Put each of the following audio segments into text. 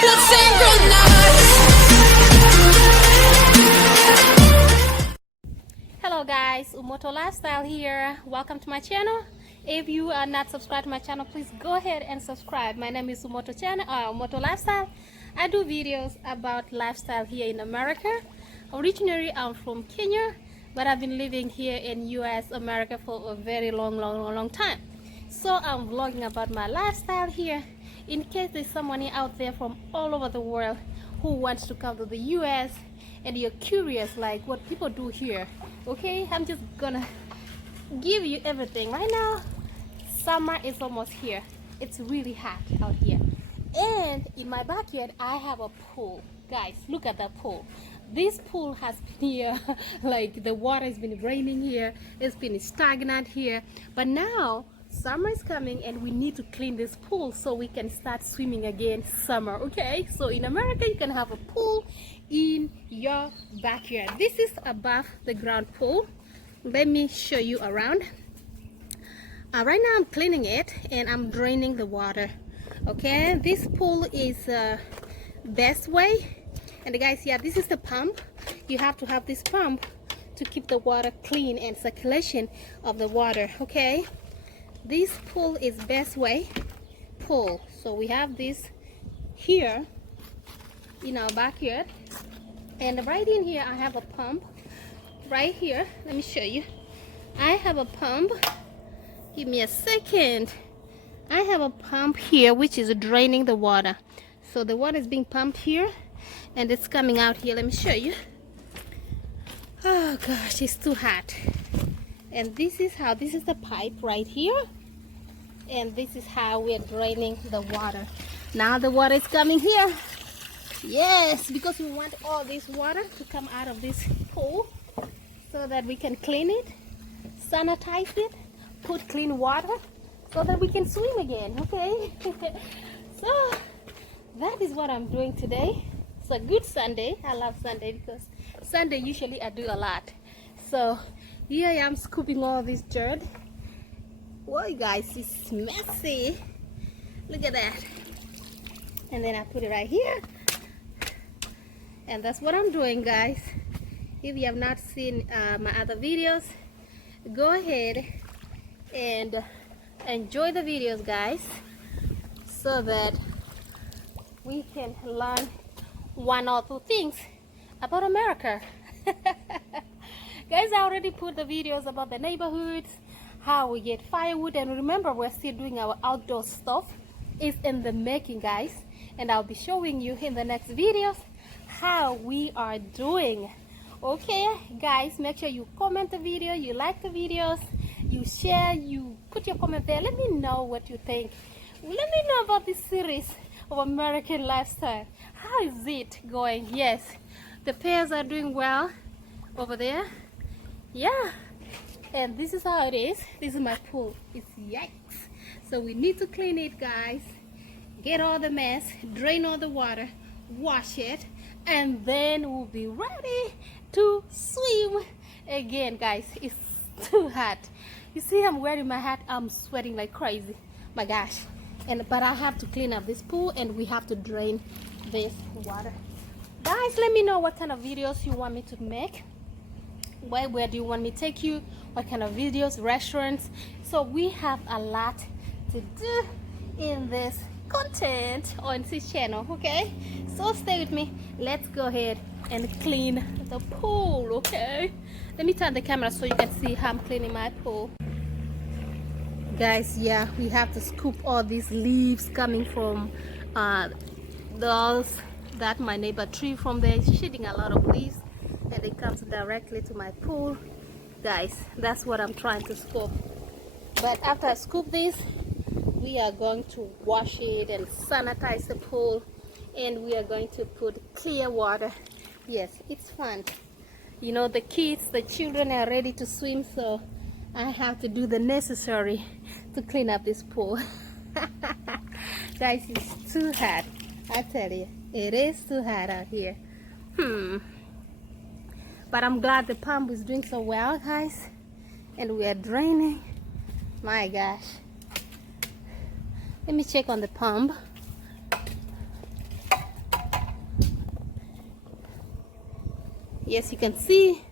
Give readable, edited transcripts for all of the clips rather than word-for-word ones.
Let's synchronize. Hello guys, Umoto Lifestyle here. Welcome to my channel. If you are not subscribed to my channel, please go ahead and subscribe. My name is Umoto Lifestyle. I do videos about lifestyle here in America. Originally I'm from Kenya, but I've been living here in US America for a very long time. So I'm vlogging about my lifestyle here in case there's someone out there from all over the world who wants to come to the US and you're curious like what people do here. Okay, I'm just gonna give you everything. Right now summer is almost here. It's really hot out here, and in my backyard I have a pool. Guys, look at that pool. This pool has been here like the water has been raining here, it's been stagnant here, but now summer is coming and we need to clean this pool so we can start swimming again summer. Okay, so in America you can have a pool in your backyard. This is above the ground pool. Let me show you around. Right now I'm cleaning it and I'm draining the water. Okay, this pool is best way. And guys, yeah, this is the pump. You have to have this pump to keep the water clean and circulation of the water. Okay, this pool is best way pool. So we have this here in our backyard, and right in here I have a pump right here. Let me show you. I have a pump. Give me a second. I have a pump here which is draining the water. So the water is being pumped here and it's coming out here. Let me show you. Oh gosh, it's too hot. And this is the pipe right here, and this is how we are draining the water. Now the water is coming here. Yes, because we want all this water to come out of this pool so that we can clean it, sanitize it, put clean water so that we can swim again. Okay. So that is what I'm doing today. It's a good Sunday. I love Sunday because Sunday usually I do a lot. So here I am scooping all this dirt. Whoa guys, it's messy. Look at that. And then I put it right here. And that's what I'm doing, guys. If you have not seen my other videos, go ahead and enjoy the videos, guys, so that we can learn one or two things about America. Guys, I already put the videos about the neighborhoods, how we get firewood, and remember we're still doing our outdoor stuff. It's in the making, guys, and I'll be showing you in the next videos how we are doing. Okay guys, make sure you comment the video, you like the videos, you share, you put your comment there. Let me know what you think. Let me know about this series of American lifestyle. How is it going? Yes, the pears are doing well over there. Yeah, and this is how it is. This is my pool. It's yikes. So we need to clean it, guys, get all the mess, drain all the water, wash it, and then we'll be ready to swim again. Guys, it's too hot. You see I'm wearing my hat, I'm sweating like crazy. My gosh. But I have to clean up this pool and we have to drain this water. Guys, let me know what kind of videos you want me to make. Where do you want me to take you? What kind of videos, restaurants? So we have a lot to do in this content on this channel. Okay, so stay with me. Let's go ahead and clean the pool. Okay, let me turn the camera so you can see how I'm cleaning my pool. Guys, yeah, we have to scoop all these leaves coming from that my neighbor tree from there is shedding a lot of leaves, and it comes directly to my pool. Guys, that's what I'm trying to scoop. But after I scoop this, we are going to wash it and sanitize the pool, and we are going to put clear water. Yes, it's fun. You know, the kids, the children are ready to swim, so I have to do the necessary to clean up this pool. Guys, it's too hot. I tell you, it is too hot out here. But I'm glad the pump is doing so well, guys, and we are draining. My gosh, let me check on the pump. Yes, you can see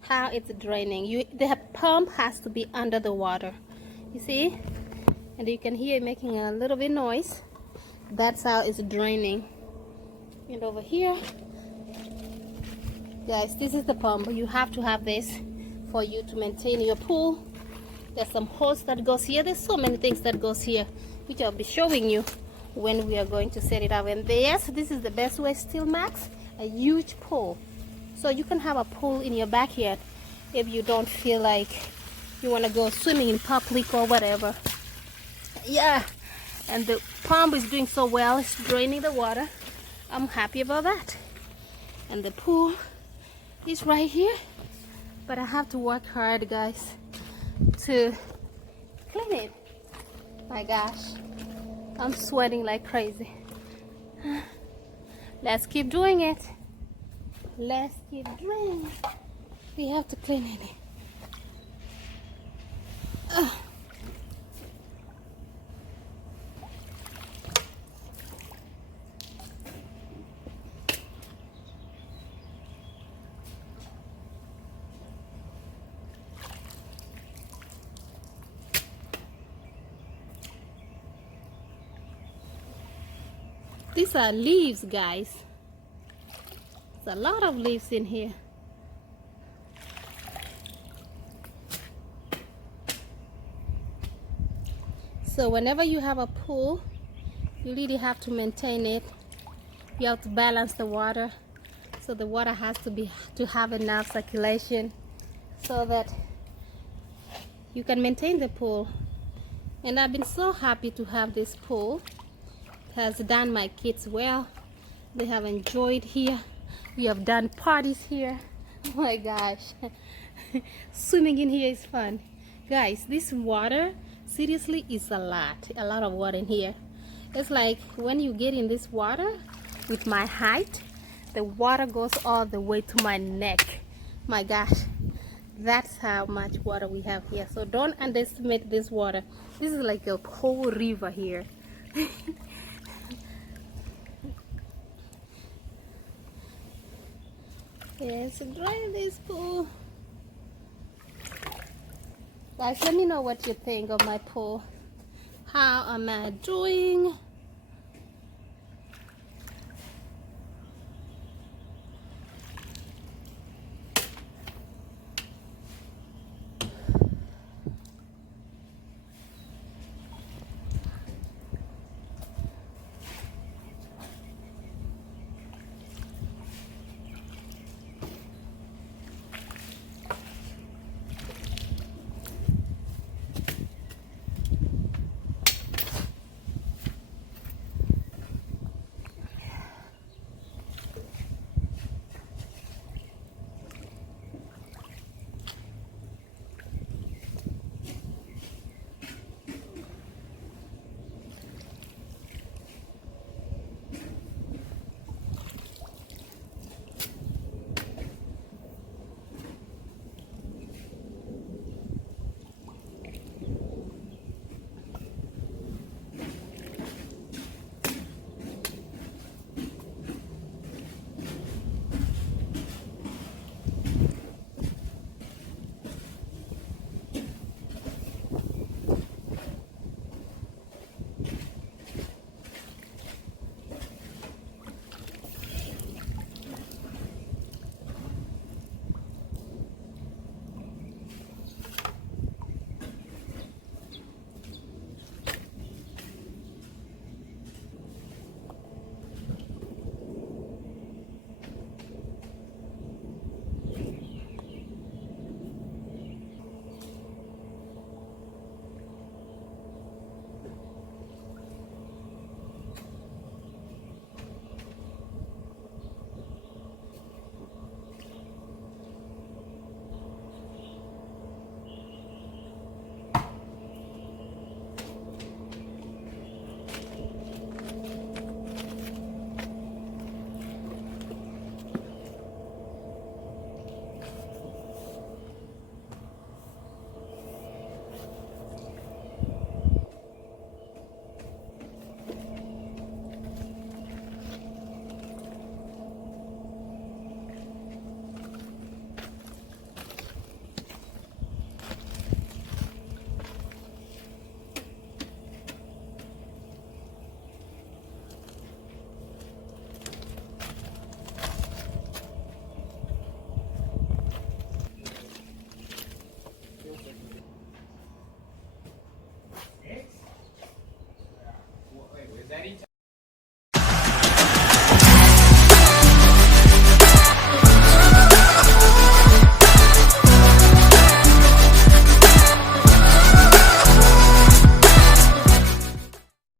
how it's draining. The pump has to be under the water, you see, and you can hear it making a little bit noise. That's how it's draining. And over here, guys, this is the pump. You have to have this for you to maintain your pool. There's some hose that goes here. There's so many things that goes here, which I'll be showing you when we are going to set it up. And yes, this is the best way still, Max, a huge pool. So you can have a pool in your backyard if you don't feel like you want to go swimming in public or whatever. Yeah, and the pump is doing so well. It's draining the water. I'm happy about that. And the pool is right here, but I have to work hard, guys, to clean it. My gosh, I'm sweating like crazy. Let's keep doing it. Let's keep doing it. We have to clean it. These are leaves, guys. There's a lot of leaves in here. So whenever you have a pool, you really have to maintain it. You have to balance the water. So the water has to have enough circulation so that you can maintain the pool. And I've been so happy to have this pool. It has done my kids well. They have enjoyed here. We have done parties here. Oh my gosh. Swimming in here is fun. Guys, this water seriously is a lot of water in here. It's like when you get in this water with my height, the water goes all the way to my neck. My gosh, that's how much water we have here. So don't underestimate this water. This is like a whole river here. Let's drain this pool. Guys, let me know what you think of my pool. How am I doing?